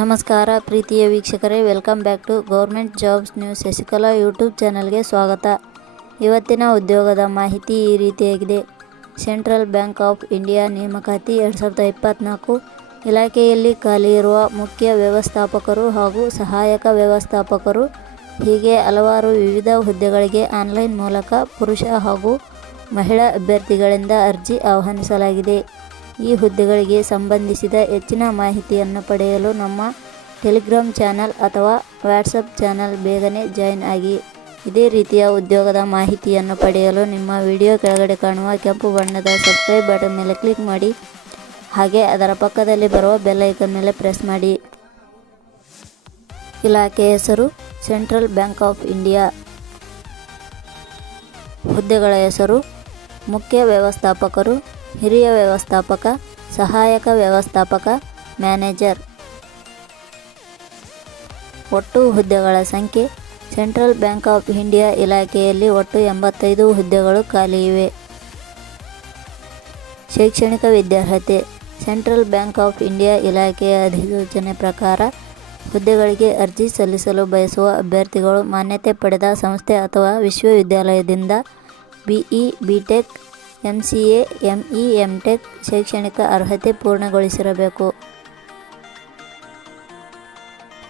ನಮಸ್ಕಾರ ಪ್ರೀತಿಯ ವೀಕ್ಷಕರೇ, welcome back to government jobs news. Shashikala YouTube ಚಾನಲ್ಗೆ ಸ್ವಾಗತ. ಇವತ್ತಿನ ಉದ್ಯೋಗದ ಮಾಹಿತಿ ಈ ರೀತಿಯಾಗಿದೆ. ಸೆಂಟ್ರಲ್ ಬ್ಯಾಂಕ್ ಆಫ್ ಇಂಡಿಯಾ ನೇಮಕಾತಿ ಎರಡು ಸಾವಿರದ ಇಪ್ಪತ್ತ್ನಾಲ್ಕು ಇಲಾಖೆಯಲ್ಲಿ ಖಾಲಿ ಇರುವ ಮುಖ್ಯ ವ್ಯವಸ್ಥಾಪಕರು ಹಾಗೂ ಸಹಾಯಕ ವ್ಯವಸ್ಥಾಪಕರು, ಹೀಗೆ ಹಲವಾರು ವಿವಿಧ ಹುದ್ದೆಗಳಿಗೆ ಆನ್ಲೈನ್ ಮೂಲಕ ಪುರುಷ ಹಾಗೂ ಮಹಿಳಾ ಅಭ್ಯರ್ಥಿಗಳಿಂದ ಅರ್ಜಿ ಆಹ್ವಾನಿಸಲಾಗಿದೆ. ಈ ಹುದ್ದೆಗಳಿಗೆ ಸಂಬಂಧಿಸಿದ ಹೆಚ್ಚಿನ ಮಾಹಿತಿಯನ್ನು ಪಡೆಯಲು ನಮ್ಮ ಟೆಲಿಗ್ರಾಮ್ ಚಾನಲ್ ಅಥವಾ ವಾಟ್ಸಪ್ ಚಾನಲ್ ಬೇಗನೆ ಜಾಯಿನ್ ಆಗಿ. ಇದೇ ರೀತಿಯ ಉದ್ಯೋಗದ ಮಾಹಿತಿಯನ್ನು ಪಡೆಯಲು ನಿಮ್ಮ ವಿಡಿಯೋ ಕೆಳಗಡೆ ಕಾಣುವ ಕೆಂಪು ಬಣ್ಣದ ಸಬ್ಸ್ಕ್ರೈಬ್ ಬಟನ್ ಮೇಲೆ ಕ್ಲಿಕ್ ಮಾಡಿ. ಹಾಗೆ ಅದರ ಪಕ್ಕದಲ್ಲಿ ಬರುವ ಬೆಲ್ ಐಕನ್ ಮೇಲೆ ಪ್ರೆಸ್ ಮಾಡಿ. ಇಲಾಖೆ ಹೆಸರು ಸೆಂಟ್ರಲ್ ಬ್ಯಾಂಕ್ ಆಫ್ ಇಂಡಿಯಾ. ಹುದ್ದೆಗಳ ಹೆಸರು ಮುಖ್ಯ ವ್ಯವಸ್ಥಾಪಕರು ಹಿರಿಯ ವ್ಯವಸ್ಥಾಪಕ, ಸಹಾಯಕ ವ್ಯವಸ್ಥಾಪಕ, ಮ್ಯಾನೇಜರ್. ಒಟ್ಟು ಹುದ್ದೆಗಳ ಸಂಖ್ಯೆ, ಸೆಂಟ್ರಲ್ ಬ್ಯಾಂಕ್ ಆಫ್ ಇಂಡಿಯಾ ಇಲಾಖೆಯಲ್ಲಿ ಒಟ್ಟು ಎಂಬತ್ತೈದು ಹುದ್ದೆಗಳು ಖಾಲಿ ಇವೆ. ಶೈಕ್ಷಣಿಕ ವಿದ್ಯಾರ್ಹತೆ, ಸೆಂಟ್ರಲ್ ಬ್ಯಾಂಕ್ ಆಫ್ ಇಂಡಿಯಾ ಇಲಾಖೆಯ ಅಧಿಸೂಚನೆ ಪ್ರಕಾರ, ಹುದ್ದೆಗಳಿಗೆ ಅರ್ಜಿ ಸಲ್ಲಿಸಲು ಬಯಸುವ ಅಭ್ಯರ್ಥಿಗಳು ಮಾನ್ಯತೆ ಪಡೆದ ಸಂಸ್ಥೆ ಅಥವಾ ವಿಶ್ವವಿದ್ಯಾಲಯದಿಂದ BE, B Tech M C A M E M tech ಶೈಕ್ಷಣಿಕ ಅರ್ಹತೆ ಪೂರ್ಣಗೊಳಿಸಿರಬೇಕು.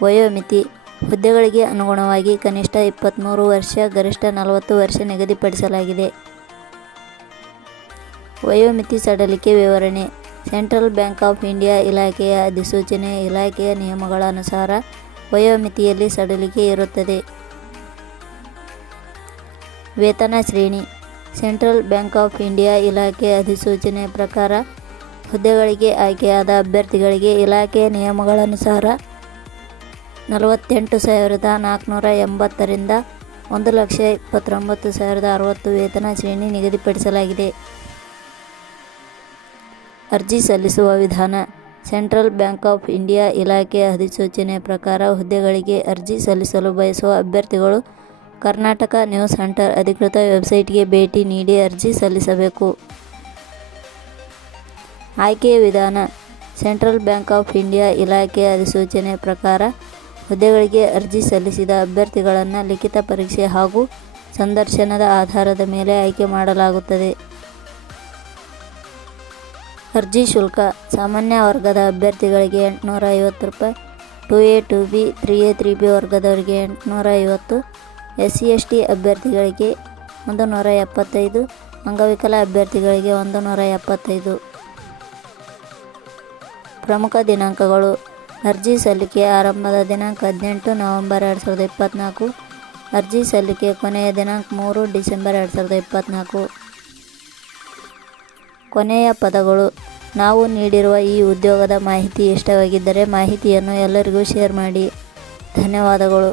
ವಯೋಮಿತಿ ಹುದ್ದೆಗಳಿಗೆ ಅನುಗುಣವಾಗಿ ಕನಿಷ್ಠ ಇಪ್ಪತ್ತ್ಮೂರು ವರ್ಷ, ಗರಿಷ್ಠ ನಲವತ್ತು ವರ್ಷ ನಿಗದಿಪಡಿಸಲಾಗಿದೆ. ವಯೋಮಿತಿ ಸಡಲಿಕೆ ವಿವರಣೆ, ಸೆಂಟ್ರಲ್ ಬ್ಯಾಂಕ್ ಆಫ್ ಇಂಡಿಯಾ ಇಲಾಖೆಯ ಅಧಿಸೂಚನೆ, ಇಲಾಖೆಯ ನಿಯಮಗಳ ಅನುಸಾರ ವಯೋಮಿತಿಯಲ್ಲಿ ಸಡಲಿಕೆ ಇರುತ್ತದೆ. ವೇತನ ಶ್ರೇಣಿ ಸೆಂಟ್ರಲ್ ಬ್ಯಾಂಕ್ ಆಫ್ ಇಂಡಿಯಾ ಇಲಾಖೆ ಅಧಿಸೂಚನೆ ಪ್ರಕಾರ ಹುದ್ದೆಗಳಿಗೆ ಆಯ್ಕೆಯಾದ ಅಭ್ಯರ್ಥಿಗಳಿಗೆ ಇಲಾಖೆಯ ನಿಯಮಗಳನುಸಾರ ನಲವತ್ತೆಂಟು ಸಾವಿರದ ನಾಲ್ಕುನೂರ ಎಂಬತ್ತರಿಂದ ಒಂದು ಲಕ್ಷ ಇಪ್ಪತ್ತೊಂಬತ್ತು ಸಾವಿರದ ಅರವತ್ತು ವೇತನ ಶ್ರೇಣಿ ನಿಗದಿಪಡಿಸಲಾಗಿದೆ. ಅರ್ಜಿ ಸಲ್ಲಿಸುವ ವಿಧಾನ, ಸೆಂಟ್ರಲ್ ಬ್ಯಾಂಕ್ ಆಫ್ ಇಂಡಿಯಾ ಇಲಾಖೆ ಅಧಿಸೂಚನೆ ಪ್ರಕಾರ ಹುದ್ದೆಗಳಿಗೆ ಅರ್ಜಿ ಸಲ್ಲಿಸಲು ಬಯಸುವ ಅಭ್ಯರ್ಥಿಗಳು ಕರ್ನಾಟಕ ನ್ಯೂಸ್ ಹಂಟರ್ ಅಧಿಕೃತ ವೆಬ್ಸೈಟ್ಗೆ ಭೇಟಿ ನೀಡಿ ಅರ್ಜಿ ಸಲ್ಲಿಸಬೇಕು. ಆಯ್ಕೆಯ ವಿಧಾನ, ಸೆಂಟ್ರಲ್ ಬ್ಯಾಂಕ್ ಆಫ್ ಇಂಡಿಯಾ ಇಲಾಖೆ ಅಧಿಸೂಚನೆ ಪ್ರಕಾರ ಹುದ್ದೆಗಳಿಗೆ ಅರ್ಜಿ ಸಲ್ಲಿಸಿದ ಅಭ್ಯರ್ಥಿಗಳನ್ನು ಲಿಖಿತ ಪರೀಕ್ಷೆ ಹಾಗೂ ಸಂದರ್ಶನದ ಆಧಾರದ ಮೇಲೆ ಆಯ್ಕೆ ಮಾಡಲಾಗುತ್ತದೆ. ಅರ್ಜಿ ಶುಲ್ಕ, ಸಾಮಾನ್ಯ ವರ್ಗದ ಅಭ್ಯರ್ಥಿಗಳಿಗೆ ಎಂಟುನೂರ ಐವತ್ತು ರೂಪಾಯಿ, two A two B, three A three B ವರ್ಗದವರಿಗೆ ಎಂಟುನೂರ ಐವತ್ತು ಎಸ್ ಸಿ ಎಸ್ ಟಿ ಅಭ್ಯರ್ಥಿಗಳಿಗೆ ಒಂದು ನೂರ ಎಪ್ಪತ್ತೈದು, ಅಂಗವಿಕಲ ಅಭ್ಯರ್ಥಿಗಳಿಗೆ ಒಂದು ನೂರ ಎಪ್ಪತ್ತೈದು. ಪ್ರಮುಖ ದಿನಾಂಕಗಳು. ಅರ್ಜಿ ಸಲ್ಲಿಕೆ ಆರಂಭದ ದಿನಾಂಕ ಹದಿನೆಂಟು ನವೆಂಬರ್ ಎರಡು ಸಾವಿರದ ಇಪ್ಪತ್ತ್ನಾಲ್ಕು ಅರ್ಜಿ ಸಲ್ಲಿಕೆ ಕೊನೆಯ ದಿನಾಂಕ ಮೂರು ಡಿಸೆಂಬರ್ ಎರಡು ಸಾವಿರದ ಇಪ್ಪತ್ತ್ನಾಲ್ಕು ಕೊನೆಯ ಪದಗಳು. ನಾವು ನೀಡಿರುವ ಈ ಉದ್ಯೋಗದ ಮಾಹಿತಿ ಇಷ್ಟವಾಗಿದ್ದರೆ ಮಾಹಿತಿಯನ್ನು ಎಲ್ಲರಿಗೂ ಶೇರ್ ಮಾಡಿ. ಧನ್ಯವಾದಗಳು.